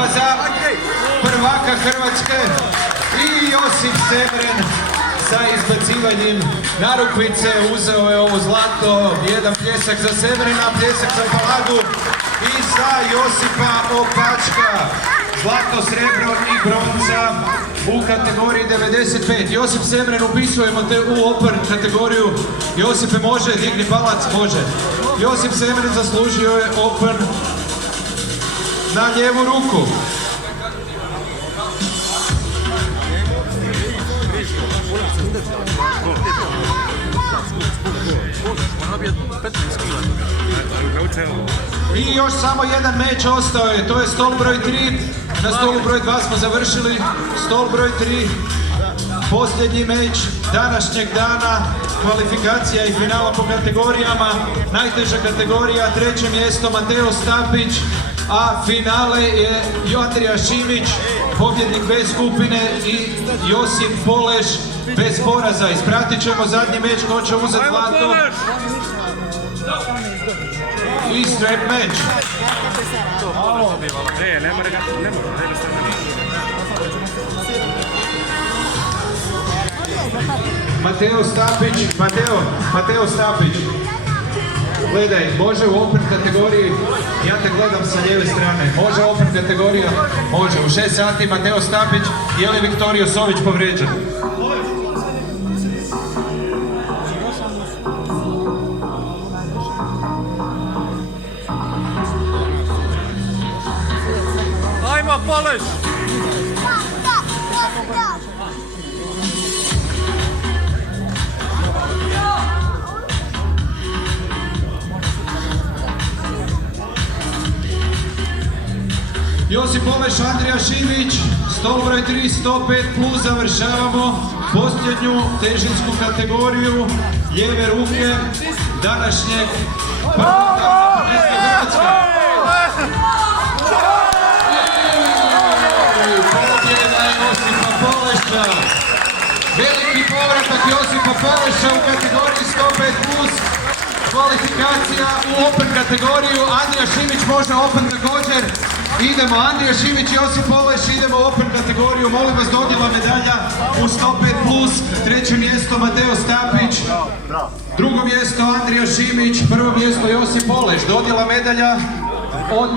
borba za prvaka Hrvatske i Josip Semren sa izbacivanjem narukvice uzeo je ovo zlato. Jedan pljesak za Semrena, pljesak za Paladu i za Josipa Opačka. Zlato, srebro i bronza u kategoriji 95. Josip Semren upisujemo te u Open kategoriju. Josipe, može, digni palac, može. Josip Semren zaslužio je Open na lijevu ruku. I još samo jedan meč ostao je, to je stol broj 3. Na stolu broj 2 smo završili. Stol broj 3, posljednji meč današnjeg dana, kvalifikacija i finala po kategorijama. Najteža kategorija, treće mjesto Mateo Stapić, a finale je Andrija Šimić, pobjednik B skupine, i Josip Poleš bez poraza. Ispratit ćemo zadnji meč ko će uzeti zlato i straight meč. Mateo Stapić, gledaj, može u Open kategoriji, ja te gledam sa lijeve strane, može Open kategorija, može, u 6 sati Mateo Stapić. Je li Viktorio Sović povrijeđen? Ajmo, Poleš! Josip Poleš, Andrija Šimić, stol broj 3, 105 plus, završavamo posljednju težinsku kategoriju lijeve ruke današnjeg prvaka Hrvatska. Pobjeda Josipa Poleša. Veliki povratak Josipa Poleša u kategoriji 105 plus. Kvalifikacija u Open kategoriju. Andrija Šimić može Open također. Idemo, Andrija Šimić i Josip Poleš, idemo u Open kategoriju. Molim vas, dodjela medalja u 105 plus. Treće mjesto Mateo Stapić. Drugo mjesto Andrija Šimić. Prvo mjesto Josip Poleš. Dodjela medalja od